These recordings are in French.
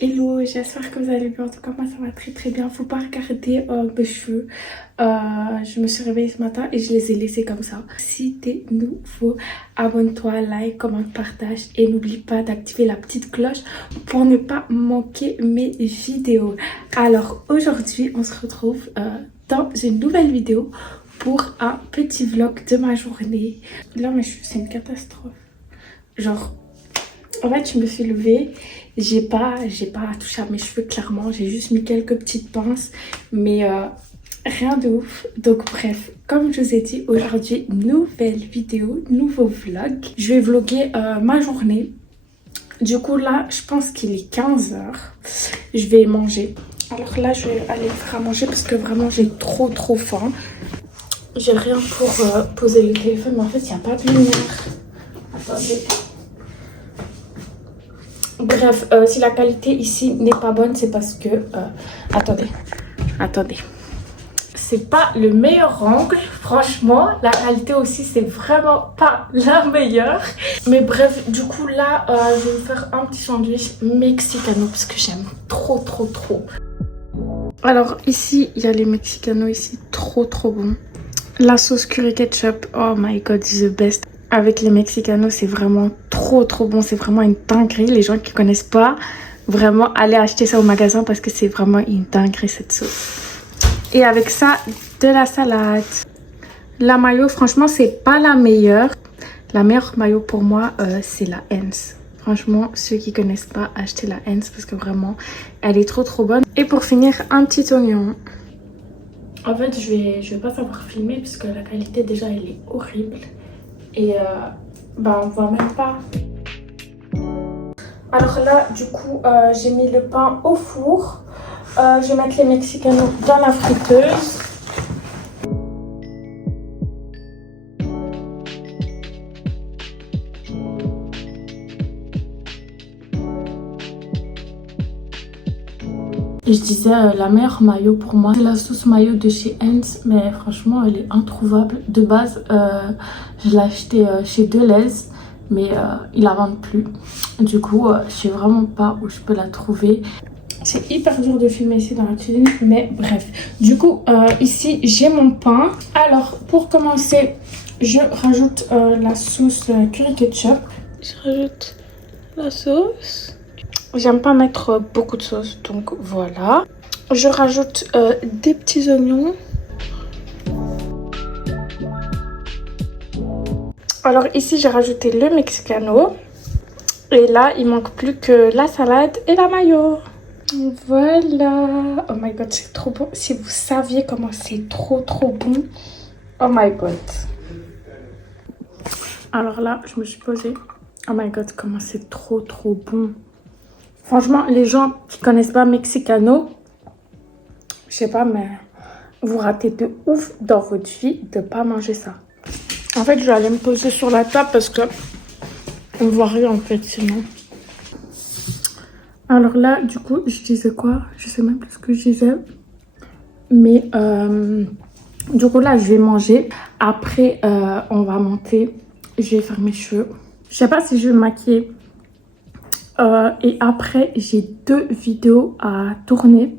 Hello, j'espère que vous allez bien. En tout cas, moi ça va très très bien. Faut pas regarder mes cheveux. Je me suis réveillée ce matin et je les ai laissés comme ça. Si t'es nouveau, abonne-toi, like, commente, partage et n'oublie pas d'activer la petite cloche pour ne pas manquer mes vidéos. Alors aujourd'hui, on se retrouve dans une nouvelle vidéo pour un petit vlog de ma journée. Là, mes cheveux, c'est une catastrophe. Genre, en fait, je me suis levée, j'ai pas touché à mes cheveux clairement, j'ai juste mis quelques petites pinces, mais rien de ouf. Donc bref, comme je vous ai dit, aujourd'hui, nouvelle vidéo, nouveau vlog. Je vais vlogger ma journée. Du coup là, je pense qu'il est 15 h. Je vais manger. Alors là, je vais aller faire à manger parce que vraiment, j'ai trop faim. J'ai rien pour poser le téléphone, mais en fait, il n'y a pas de lumière. Attendez. Bref, si la qualité ici n'est pas bonne, c'est parce que... Attendez. C'est pas le meilleur angle. Franchement, la qualité aussi, c'est vraiment pas la meilleure. Mais bref, du coup, là, je vais vous faire un petit sandwich mexicano parce que j'aime trop. Alors, ici, il y a les mexicanos ici, trop bon. La sauce curry ketchup, oh my god, it's the best. Avec les mexicanos, c'est vraiment trop bon. C'est vraiment une dinguerie. Les gens qui connaissent pas, vraiment, allez acheter ça au magasin parce que c'est vraiment une dinguerie cette sauce. Et avec ça, de la salade. La mayo, franchement, c'est pas la meilleure. La meilleure mayo pour moi, c'est la Heinz. Franchement, ceux qui connaissent pas, achetez la Heinz parce que vraiment, elle est trop bonne. Et pour finir, un petit oignon. En fait, je vais pas savoir filmer parce que la qualité déjà, elle est horrible. Et on voit même pas. Alors là, du coup, j'ai mis le pain au four. Je vais mettre les mexicanos dans la friteuse. Je disais, la meilleure mayo pour moi, c'est la sauce mayo de chez Heinz. Mais franchement, elle est introuvable. De base, je l'ai achetée chez Deleuze. Mais ils la vendent plus. Du coup, je sais vraiment pas où je peux la trouver. C'est hyper dur de filmer ici dans la cuisine. Mais bref. Du coup, ici, j'ai mon pain. Alors, pour commencer, je rajoute la sauce curry ketchup. Je rajoute la sauce. J'aime pas mettre beaucoup de sauce, donc voilà. Je rajoute des petits oignons. Alors ici, j'ai rajouté le mexicano. Et là, il manque plus que la salade et la mayo. Voilà. Oh my god, c'est trop bon. Si vous saviez comment c'est trop bon. Oh my god. Alors là, je me suis posée. Oh my god, comment c'est trop bon. Franchement, les gens qui connaissent pas Mexicano, je sais pas, mais vous ratez de ouf dans votre vie de pas manger ça. En fait, je vais aller me poser sur la table parce que on voit rien en fait sinon. Alors là, du coup, je disais quoi? Je sais même plus ce que je disais. Mais du coup là, je vais manger. Après, on va monter. Je vais faire mes cheveux. Je sais pas si je vais me maquiller. Et après, j'ai 2 vidéos à tourner.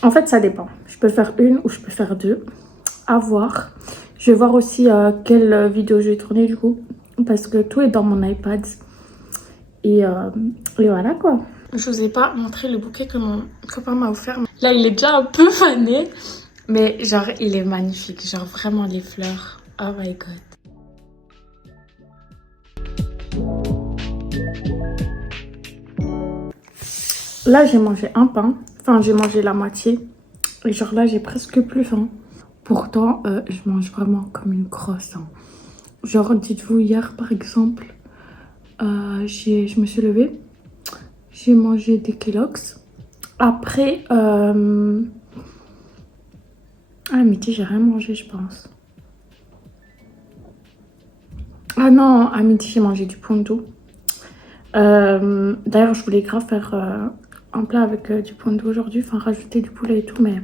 En fait, ça dépend. Je peux faire une ou je peux faire 2. À voir. Je vais voir aussi quelle vidéo je vais tourner du coup. Parce que tout est dans mon iPad. Et voilà quoi. Je vous ai pas montré le bouquet que mon copain m'a offert. Là, il est déjà un peu fané. Mais genre, il est magnifique. Genre, vraiment les fleurs. Oh my god. Là, j'ai mangé un pain. Enfin, j'ai mangé la moitié. Et genre là, j'ai presque plus faim. Pourtant, je mange vraiment comme une grosse. Hein. Genre, dites-vous, hier, par exemple, je me suis levée. J'ai mangé des Kellogg's. Après, à midi, j'ai rien mangé, je pense. Ah non, à midi, j'ai mangé du pondo. D'ailleurs, je voulais grave faire un plat avec du pondo aujourd'hui. Enfin, rajouter du poulet et tout, mais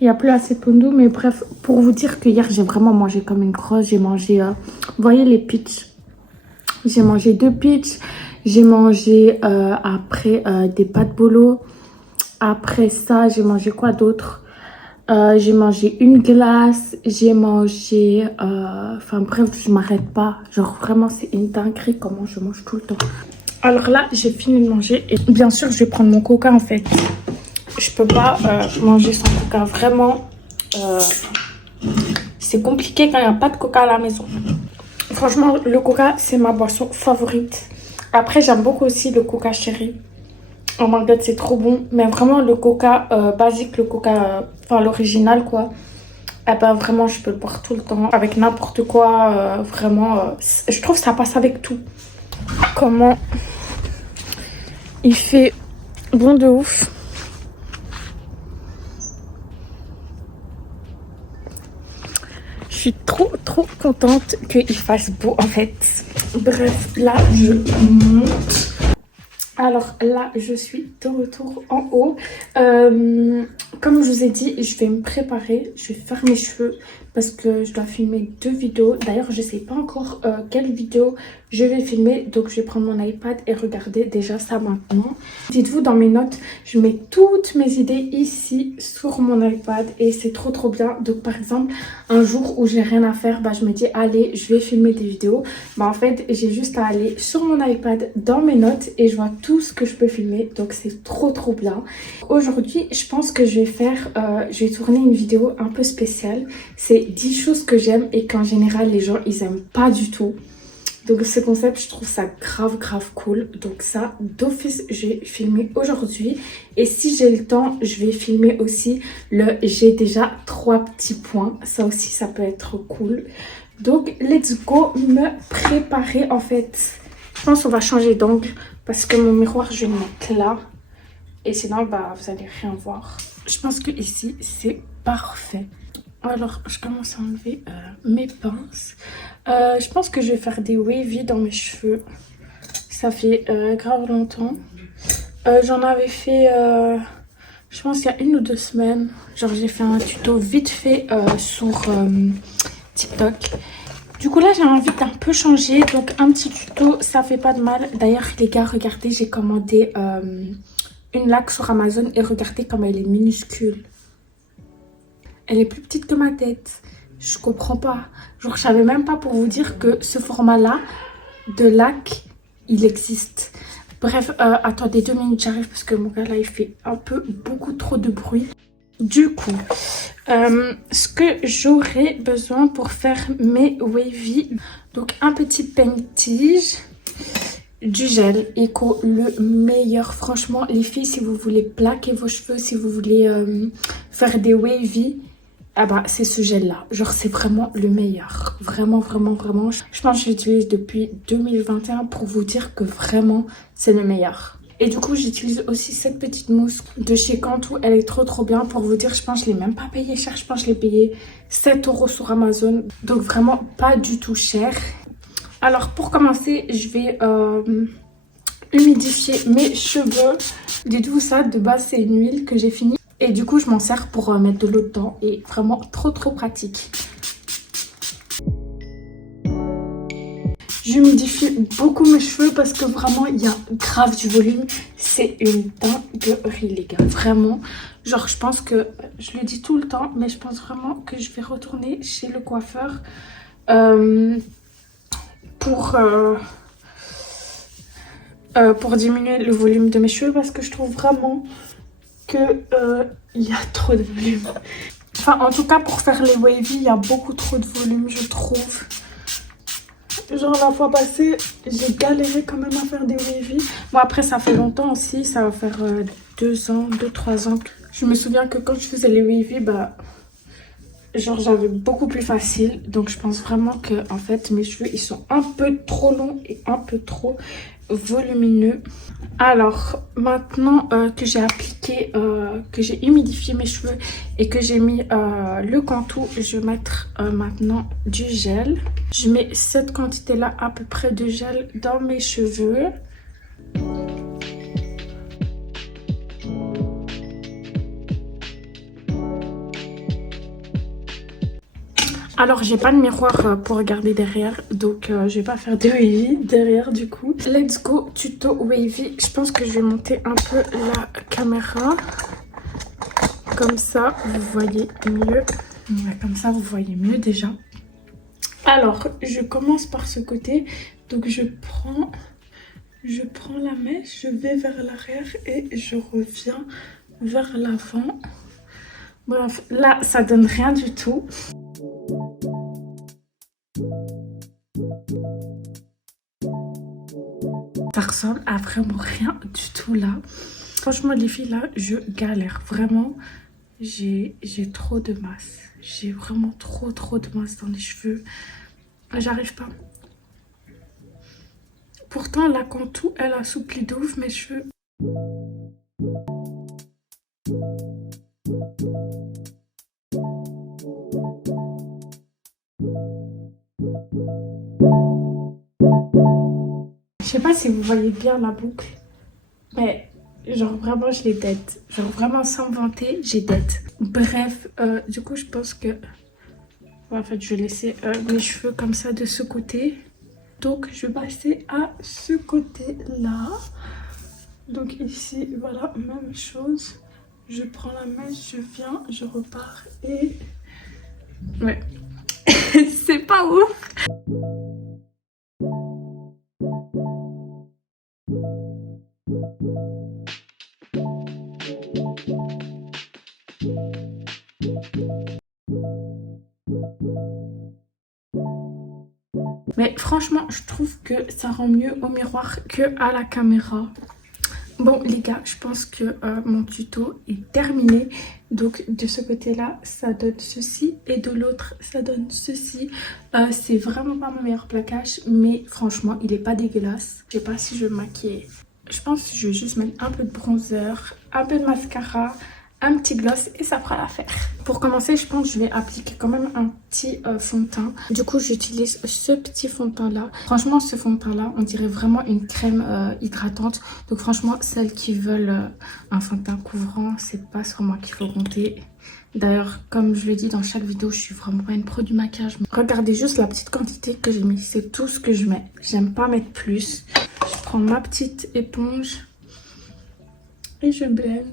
il n'y a plus assez de pondo. Mais bref, pour vous dire que hier, j'ai vraiment mangé comme une grosse. J'ai mangé, vous voyez les peach. J'ai mangé 2 peach. J'ai mangé après des pâtes bolo. Après ça, j'ai mangé quoi d'autre? J'ai mangé une glace. J'ai mangé... Enfin bref, je m'arrête pas. Genre vraiment, c'est une dinguerie comment je mange tout le temps. Alors là, j'ai fini de manger. Et bien sûr, je vais prendre mon coca en fait. Je peux pas manger sans coca. Vraiment, c'est compliqué quand il n'y a pas de coca à la maison. Franchement, le coca, c'est ma boisson favorite. Après, j'aime beaucoup aussi le coca chéri. Oh my god, c'est trop bon. Mais vraiment, le coca basique, le coca, enfin l'original quoi. Eh ben vraiment, je peux le boire tout le temps. Avec n'importe quoi, vraiment. Je trouve que ça passe avec tout. Comment il fait bon de ouf. Je suis trop contente qu'il fasse beau en fait. Bref, là je monte. Alors là je suis de retour en haut. Comme je vous ai dit, je vais me préparer. Je vais faire mes cheveux parce que je dois filmer 2 vidéos. D'ailleurs, je sais pas encore quelle vidéo je vais filmer. Donc je vais prendre mon iPad et regarder déjà ça maintenant. Dites-vous dans mes notes, je mets toutes mes idées ici sur mon iPad et c'est trop bien. Donc par exemple, un jour où j'ai rien à faire, bah, je me dis allez, je vais filmer des vidéos. Bah en fait, j'ai juste à aller sur mon iPad dans mes notes et je vois tout ce que je peux filmer. Donc c'est trop bien. Aujourd'hui, je pense que je vais tourner une vidéo un peu spéciale. C'est 10 choses que j'aime et qu'en général les gens ils aiment pas du tout. Donc ce concept, je trouve ça grave cool. Donc ça, d'office, je vais filmer aujourd'hui. Et si j'ai le temps, je vais filmer aussi le j'ai déjà 3 petits points. Ça aussi, ça peut être cool. Donc let's go me préparer en fait. Je pense qu'on va changer d'angle parce que mon miroir, je vais le mettre là. Et sinon, bah, vous allez rien voir. Je pense que ici, c'est parfait. Alors, je commence à enlever mes pinces. Je pense que je vais faire des wavy dans mes cheveux. Ça fait grave longtemps. J'en avais fait, je pense, il y a 1 ou 2 semaines. Genre, j'ai fait un tuto vite fait sur TikTok. Du coup, là, j'ai envie d'un peu changer. Donc, un petit tuto, ça fait pas de mal. D'ailleurs, les gars, regardez, j'ai commandé une laque sur Amazon. Et regardez comme elle est minuscule. Elle est plus petite que ma tête. Je comprends pas. Genre, je savais même pas pour vous dire que ce format-là de lac, il existe. Bref, attendez 2 minutes, j'arrive parce que mon gars là, il fait beaucoup trop de bruit. Du coup, ce que j'aurais besoin pour faire mes wavy, donc un petit peigne-tige, du gel Eco, le meilleur. Franchement, les filles, si vous voulez plaquer vos cheveux, si vous voulez faire des wavy, ah bah c'est ce gel là, genre c'est vraiment le meilleur, vraiment je pense que je l'utilise depuis 2021 pour vous dire que vraiment c'est le meilleur. Et du coup j'utilise aussi cette petite mousse de chez Cantu, elle est trop bien. Pour vous dire, je pense que je l'ai même pas payé cher, je pense que je l'ai payé 7 € sur Amazon, donc vraiment pas du tout cher. Alors pour commencer, je vais humidifier mes cheveux. Dites-vous ça, de base c'est une huile que j'ai fini. Et du coup, je m'en sers pour mettre de l'eau dedans. Et vraiment trop pratique. J'humidifie beaucoup mes cheveux parce que vraiment, il y a grave du volume. C'est une dinguerie, les gars. Vraiment. Genre, je pense que... Je le dis tout le temps, mais je pense vraiment que je vais retourner chez le coiffeur pour diminuer le volume de mes cheveux. Parce que je trouve vraiment... il y a trop de volume. Enfin, en tout cas, pour faire les wavy, il y a beaucoup trop de volume, je trouve. Genre, la fois passée, j'ai galéré quand même à faire des wavy. Bon, après, ça fait longtemps aussi. Ça va faire 2-3 ans. Je me souviens que quand je faisais les wavy, bah... Genre, j'avais beaucoup plus facile. Donc, je pense vraiment que, en fait, mes cheveux, ils sont un peu trop longs et un peu trop volumineux. Alors maintenant que j'ai appliqué, que j'ai humidifié mes cheveux et que j'ai mis le Cantu, je vais mettre maintenant du gel. Je mets cette quantité là à peu près de gel dans mes cheveux. Alors j'ai pas de miroir pour regarder derrière, donc je vais pas faire de wavy derrière du coup. Let's go tuto wavy. Je pense que je vais monter un peu la caméra. Comme ça vous voyez mieux. Ouais, comme ça vous voyez mieux déjà. Alors je commence par ce côté. Donc je prends la mèche, je vais vers l'arrière et je reviens vers l'avant. Bref, là ça donne rien du tout. Ça ressemble à vraiment rien du tout là. Franchement les filles là, je galère vraiment. J'ai trop de masse. J'ai vraiment trop de masse dans les cheveux. J'arrive pas. Pourtant la contour elle assouplit de ouf mes cheveux. Je sais pas si vous voyez bien la boucle, mais genre vraiment je l'ai dead. Genre vraiment sans vanter, j'ai dead. Bref, du coup je pense que... En fait je vais laisser mes cheveux comme ça de ce côté. Donc je vais passer à ce côté là. Donc ici voilà, même chose. Je prends la mèche, je viens, je repars et... Ouais, c'est pas ouf. Mais franchement, je trouve que ça rend mieux au miroir que à la caméra. Bon les gars, je pense que mon tuto est terminé. Donc de ce côté-là, ça donne ceci et de l'autre, ça donne ceci. C'est vraiment pas mon meilleur plaquage, mais franchement, il est pas dégueulasse. Je sais pas si je vais me maquiller. Je pense que je vais juste mettre un peu de bronzer, un peu de mascara, un petit gloss et ça fera l'affaire. Pour commencer, je pense que je vais appliquer quand même un petit fond de teint. Du coup, j'utilise ce petit fond de teint là. Franchement, ce fond de teint là, on dirait vraiment une crème hydratante. Donc franchement, celles qui veulent un fond de teint couvrant, c'est pas sur moi qu'il faut compter. D'ailleurs, comme je le dis dans chaque vidéo, je suis vraiment pas une pro du maquillage. Regardez juste la petite quantité que j'ai mis. C'est tout ce que je mets. J'aime pas mettre plus. Je prends ma petite éponge et je blende.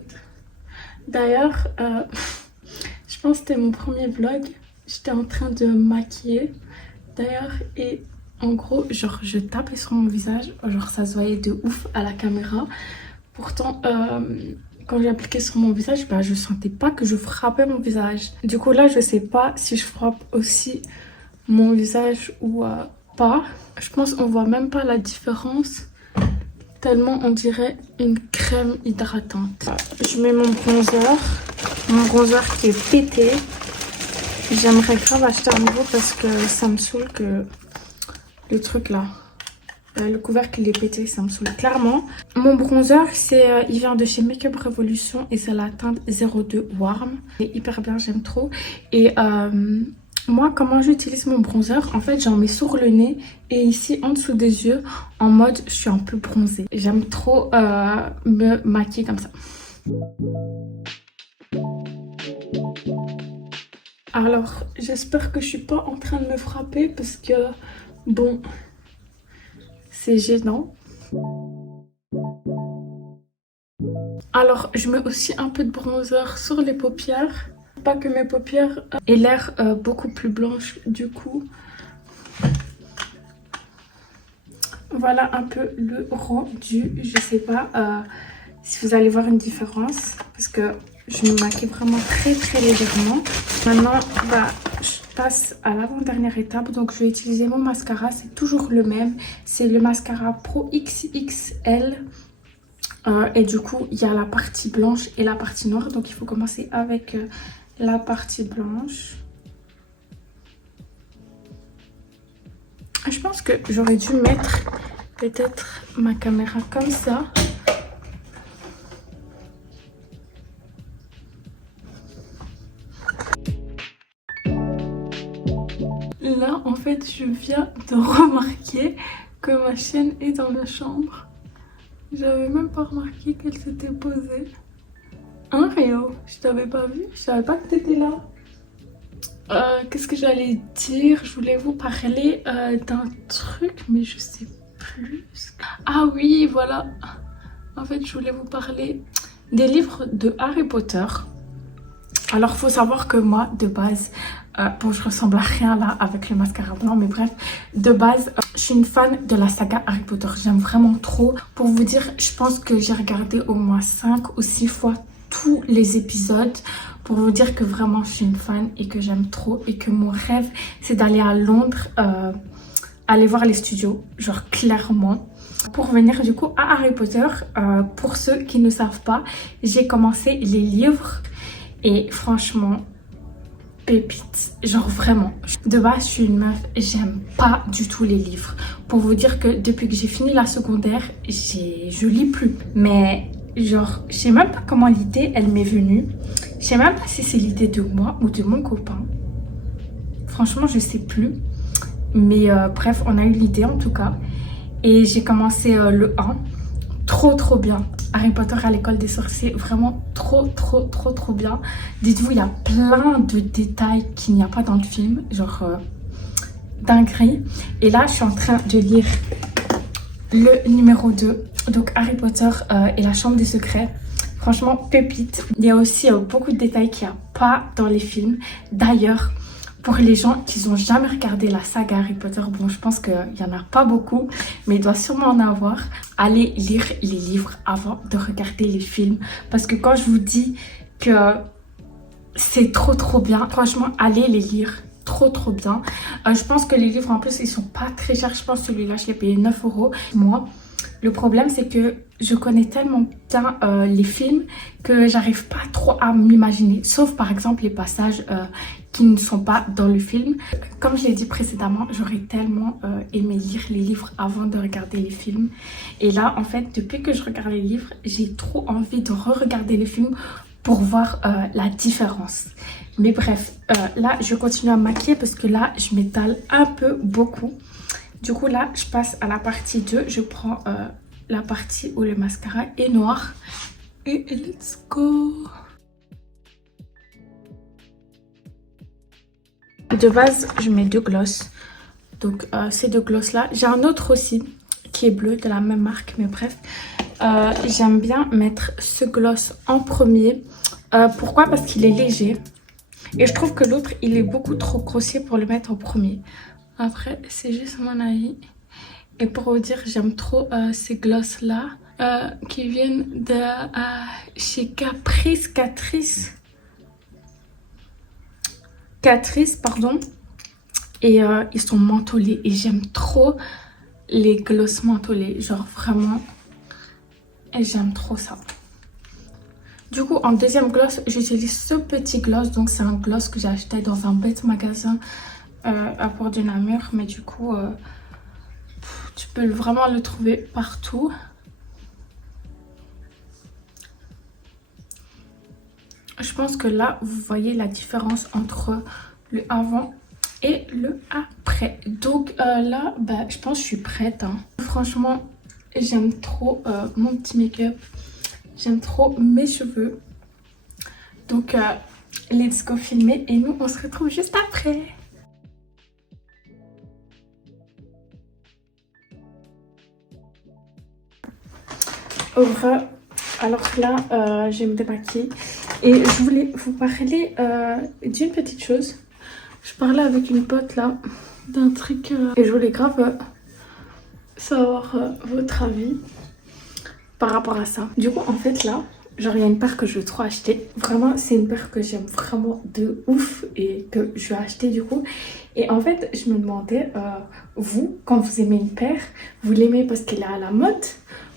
D'ailleurs, je pense que c'était mon premier vlog. J'étais en train de me maquiller. D'ailleurs, et en gros, genre, je tapais sur mon visage. Genre, ça se voyait de ouf à la caméra. Pourtant, quand j'ai appliqué sur mon visage, bah, je sentais pas que je frappais mon visage. Du coup, là, je sais pas si je frappe aussi mon visage ou pas. Je pense qu'on voit même pas la différence. Tellement on dirait une crème hydratante. Je mets mon bronzer qui est pété. J'aimerais grave acheter un nouveau parce que ça me saoule que le truc là, le couvercle il est pété, ça me saoule clairement. Mon bronzer il vient de chez Makeup Revolution et c'est la teinte 02 Warm. C'est hyper bien, j'aime trop. Et moi, comment j'utilise mon bronzer? En fait, j'en mets sur le nez et ici en dessous des yeux, en mode je suis un peu bronzée. J'aime trop me maquiller comme ça. Alors, j'espère que je suis pas en train de me frapper parce que, bon, c'est gênant. Alors, je mets aussi un peu de bronzer sur les paupières. Pas que mes paupières aient l'air beaucoup plus blanches du coup. Voilà un peu le rendu. Je sais pas si vous allez voir une différence parce que je me maquille vraiment très légèrement. Maintenant, bah, je passe à l'avant-dernière étape. Donc, je vais utiliser mon mascara. C'est toujours le même. C'est le mascara Pro XXL. Et du coup, il y a la partie blanche et la partie noire. Donc, il faut commencer avec la partie blanche. Je pense que j'aurais dû mettre peut-être ma caméra comme ça. Là, en fait, je viens de remarquer que ma chienne est dans la chambre. J'avais même pas remarqué qu'elle s'était posée. Hein, Réo? Je t'avais pas vu? Je savais pas que t'étais là. Qu'est-ce que j'allais dire? Je voulais vous parler d'un truc, mais je sais plus. Ah oui, voilà. En fait, je voulais vous parler des livres de Harry Potter. Alors, faut savoir que moi, de base, bon, je ressemble à rien là avec le mascara blanc, mais bref, de base, je suis une fan de la saga Harry Potter. J'aime vraiment trop. Pour vous dire, je pense que j'ai regardé au moins 5 ou 6 fois tous les épisodes. Pour vous dire que vraiment, je suis une fan et que j'aime trop. Et que mon rêve, c'est d'aller à Londres, aller voir les studios, genre clairement. Pour revenir du coup à Harry Potter, pour ceux qui ne savent pas, j'ai commencé les livres. Et franchement, pépite, genre vraiment. De base, je suis une meuf, j'aime pas du tout les livres. Pour vous dire que depuis que j'ai fini la secondaire, je lis plus. Mais genre, je sais même pas comment l'idée, elle m'est venue. Je sais même pas si c'est l'idée de moi ou de mon copain. Franchement, je sais plus. Mais bref, on a eu l'idée en tout cas. Et j'ai commencé le 1. Trop bien. Harry Potter à l'école des sorciers, vraiment trop bien. Dites-vous, il y a plein de détails qu'il n'y a pas dans le film, genre dinguerie. Et là, je suis en train de lire le numéro 2, donc Harry Potter et la chambre des secrets. Franchement, pépite. Il y a aussi beaucoup de détails qu'il n'y a pas dans les films. D'ailleurs, pour les gens qui n'ont jamais regardé la saga Harry Potter, bon, je pense qu'il n'y en a pas beaucoup, mais il doit sûrement en avoir. Allez lire les livres avant de regarder les films. Parce que quand je vous dis que c'est trop bien, franchement, allez les lire. Trop bien. Je pense que les livres, en plus, ils sont pas très chers. Je pense que celui-là, je l'ai payé 9 €. Moi, le problème, c'est que je connais tellement bien les films que j'arrive pas trop à m'imaginer. Sauf, par exemple, les passages qui ne sont pas dans le film. Comme je l'ai dit précédemment, j'aurais tellement aimé lire les livres avant de regarder les films. Et là, en fait, depuis que je regarde les livres, j'ai trop envie de re-regarder les films pour voir la différence. Mais bref, là, je continue à me maquiller parce que là, je m'étale un peu beaucoup. Du coup, là, je passe à la partie 2. Je prends la partie où le mascara est noir. Et let's go! De base, je mets 2 glosses. Donc, ces 2 glosses-là. J'ai un autre aussi qui est bleu de la même marque. Mais bref, j'aime bien mettre ce gloss en premier. Pourquoi? Parce qu'il est léger. Et je trouve que l'autre, il est beaucoup trop grossier pour le mettre en premier. Après, c'est juste mon avis. Et pour vous dire, j'aime trop ces glosses-là qui viennent de chez Catrice, pardon. Et ils sont mentholés. Et j'aime trop les glosses mentholés. Genre vraiment, et j'aime trop ça. Du coup, en deuxième gloss, j'utilise ce petit gloss. Donc, c'est un gloss que j'ai acheté dans un bête magasin à Port de Namur. Mais du coup, tu peux vraiment le trouver partout. Je pense que là, vous voyez la différence entre le avant et le après. Donc là, bah, je pense que je suis prête. Hein. Franchement, j'aime trop mon petit make-up. J'aime trop mes cheveux. Donc, let's go filmer. Et nous, on se retrouve juste après. Au revoir. Alors là, je vais me démaquiller. Et je voulais vous parler d'une petite chose. Je parlais avec une pote là d'un truc et je voulais grave savoir votre avis par rapport à ça. Du coup, en fait là, genre il y a une paire que je veux trop acheter. Vraiment, c'est une paire que j'aime vraiment de ouf et que je vais acheter du coup. Et en fait, je me demandais, vous, quand vous aimez une paire, vous l'aimez parce qu'elle est à la mode?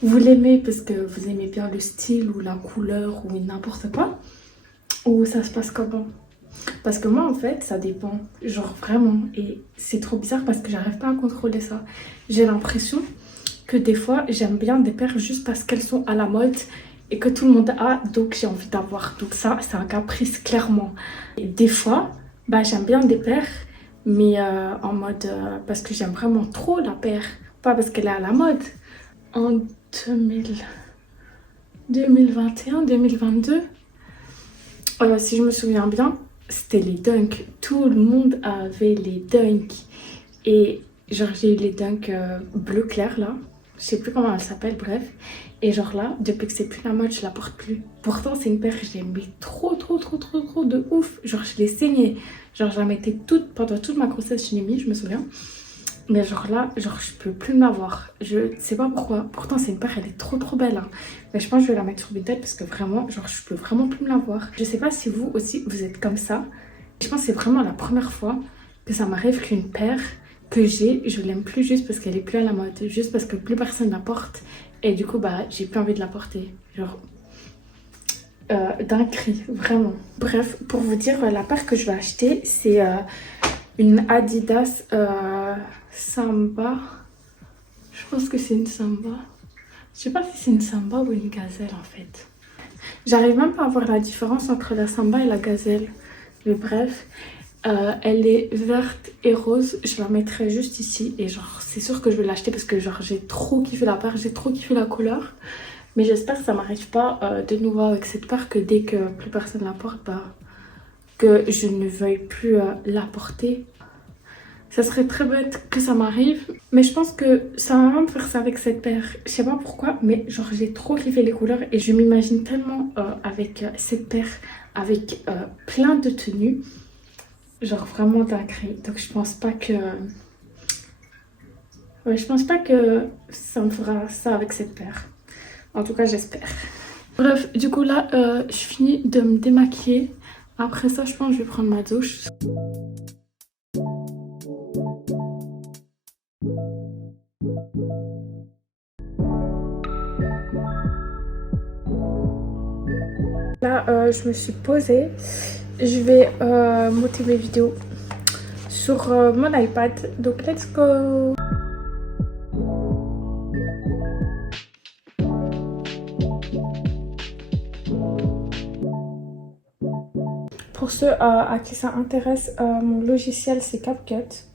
Vous l'aimez parce que vous aimez bien le style ou la couleur ou n'importe quoi? Ou ça se passe comment? Parce que moi, en fait, ça dépend. Genre, vraiment. Et c'est trop bizarre parce que j'arrive pas à contrôler ça. J'ai l'impression que des fois, j'aime bien des paires juste parce qu'elles sont à la mode et que tout le monde a, donc j'ai envie d'avoir. Donc ça, c'est un caprice, clairement. Et des fois, bah, j'aime bien des paires, mais en mode... parce que j'aime vraiment trop la paire. Pas parce qu'elle est à la mode. En 2021, 2022... si je me souviens bien, c'était les dunks. Tout le monde avait les dunks. Et genre, j'ai eu les dunks bleu clair là. Je sais plus comment elle s'appelle, bref. Et genre là, depuis que c'est plus la mode, je la porte plus. Pourtant, c'est une paire que j'aimais trop de ouf. Genre, je l'ai saignée. Genre, je la mettais toute, pendant toute ma grossesse, je l'ai mis, je me souviens. Mais genre là, genre, je peux plus me la voir. Je sais pas pourquoi. Pourtant, c'est une paire, elle est trop belle. Hein. Mais je pense que je vais la mettre sur Vinted parce que vraiment, genre, je peux vraiment plus me la voir. Je sais pas si vous aussi, vous êtes comme ça. Je pense que c'est vraiment la première fois que ça m'arrive qu'une paire que j'ai, je l'aime plus juste parce qu'elle est plus à la mode. Juste parce que plus personne la porte. Et du coup, bah, j'ai plus envie de la porter. Genre, d'un cri, vraiment. Bref, pour vous dire, la paire que je vais acheter, c'est une Adidas Samba. Je pense que c'est une Samba. Je sais pas si c'est une Samba ou une Gazelle en fait. J'arrive même pas à voir la différence entre la Samba et la Gazelle. Mais bref, elle est verte et rose. Je la mettrai juste ici. Et genre, c'est sûr que je vais l'acheter parce que genre, j'ai trop kiffé la paire. J'ai trop kiffé la couleur. Mais j'espère que ça m'arrive pas de nouveau avec cette paire. Que dès que plus personne la porte, bah, que je ne veuille plus la porter. Ça serait très bête que ça m'arrive. Mais je pense que ça va même faire ça avec cette paire. Je sais pas pourquoi, mais genre j'ai trop kiffé les couleurs. Et je m'imagine tellement avec cette paire, avec plein de tenues. Genre vraiment dinguerie. Donc je pense pas que... Ouais, je pense pas que ça me fera ça avec cette paire. En tout cas, j'espère. Bref, du coup là, je finis de me démaquiller. Après ça, je pense que je vais prendre ma douche. Là, je me suis posée. Je vais monter mes vidéos sur mon iPad. Donc, let's go! Pour ceux à qui ça intéresse, mon logiciel c'est CapCut.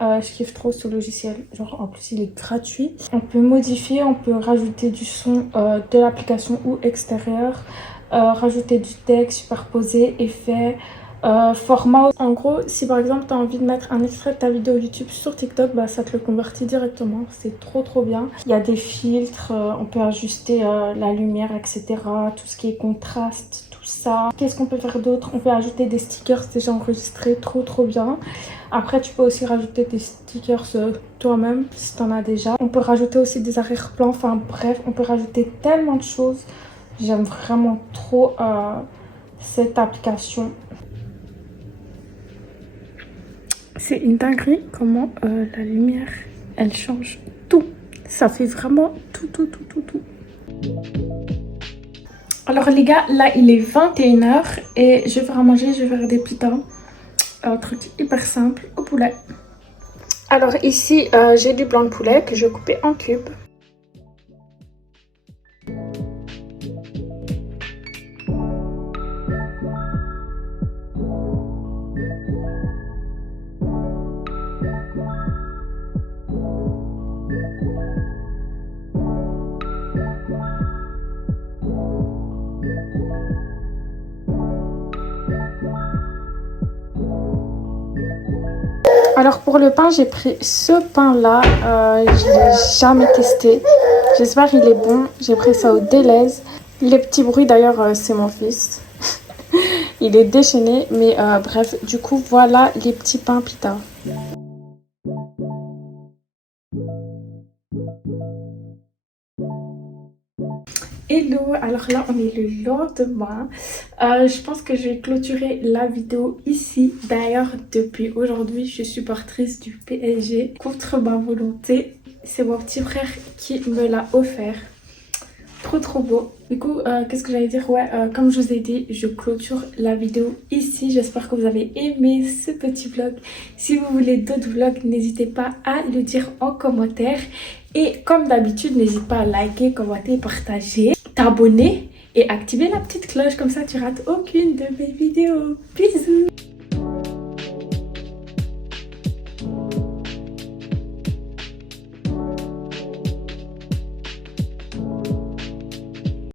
Je kiffe trop ce logiciel, genre en plus il est gratuit. On peut modifier, on peut rajouter du son de l'application ou extérieur, rajouter du texte, superposer, effets, format. En gros, si par exemple tu as envie de mettre un extrait de ta vidéo YouTube sur TikTok, bah, ça te le convertit directement, c'est trop bien. Il y a des filtres, on peut ajuster la lumière, etc. Tout ce qui est contraste, tout ça. Qu'est-ce qu'on peut faire d'autre? On peut ajouter des stickers déjà enregistrés, trop bien. Après, tu peux aussi rajouter des stickers toi-même si tu en as déjà. On peut rajouter aussi des arrière-plans. Enfin bref, on peut rajouter tellement de choses. J'aime vraiment trop cette application. C'est une dinguerie comment la lumière, elle change tout. Ça fait vraiment tout. Alors les gars, là il est 21 h et je vais faire à manger, je vais faire des pitas. Un truc hyper simple au poulet. Alors ici j'ai du blanc de poulet que je vais couper en cubes. Alors pour le pain, j'ai pris ce pain là, je l'ai jamais testé. J'espère qu'il est bon. J'ai pris ça au Deleuze. Les petits bruits d'ailleurs, c'est mon fils. Il est déchaîné, mais bref, du coup voilà les petits pains pita. Hello, alors là on est le lendemain. Je pense que je vais clôturer la vidéo ici. D'ailleurs depuis aujourd'hui je suis supportrice du PSG contre ma volonté. C'est mon petit frère qui me l'a offert. Trop beau. Du coup qu'est-ce que j'allais dire, ouais, comme je vous ai dit, je clôture la vidéo ici. J'espère que vous avez aimé ce petit vlog. Si vous voulez d'autres vlogs, n'hésitez pas à le dire en commentaire. Et comme d'habitude, n'hésite pas à liker, commenter, partager, t'abonner et activer la petite cloche. Comme ça, tu rates aucune de mes vidéos. Bisous!